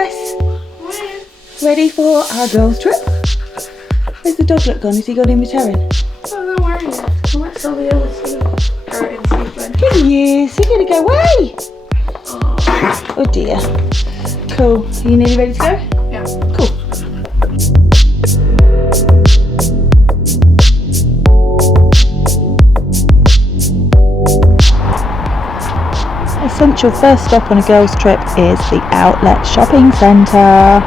Jess. Ready for our girls' trip? Where's the dog look gone? Has he gone in with Taryn? Oh, don't worry. I might still be able to see her in sequence. Here he is. He's going to go away. Oh dear. Cool. Are you nearly ready to go? Yeah. Cool. Essential first stop on a girls' trip is the Outlet Shopping Centre.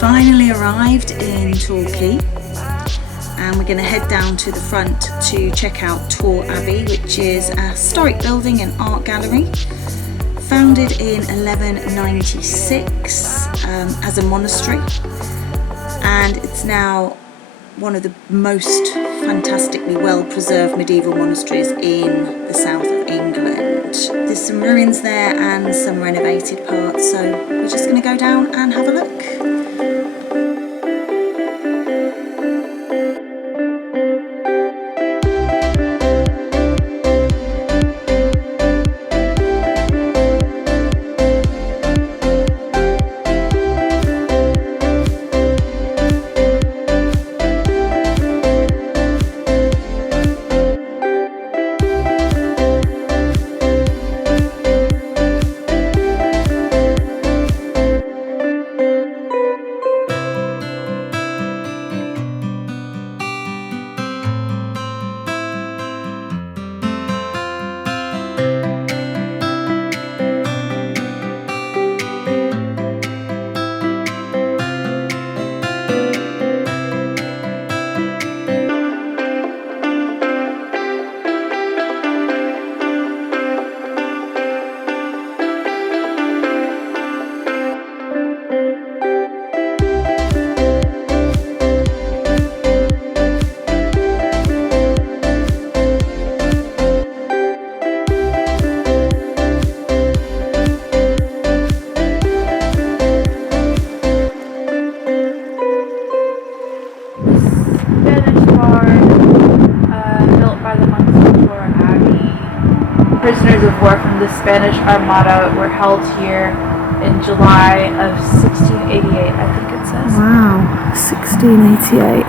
Finally arrived in Torquay, and we're going to head down to the front to check out Torre Abbey, which is a historic building and art gallery founded in 1196 as a monastery, and it's now one of the most fantastically well preserved medieval monasteries in the south of England. There's some ruins there and some renovated parts, so we're just going to go down and have a look. Prisoners of war from the Spanish Armada were held here in July of 1688, I think it says. Wow, 1688.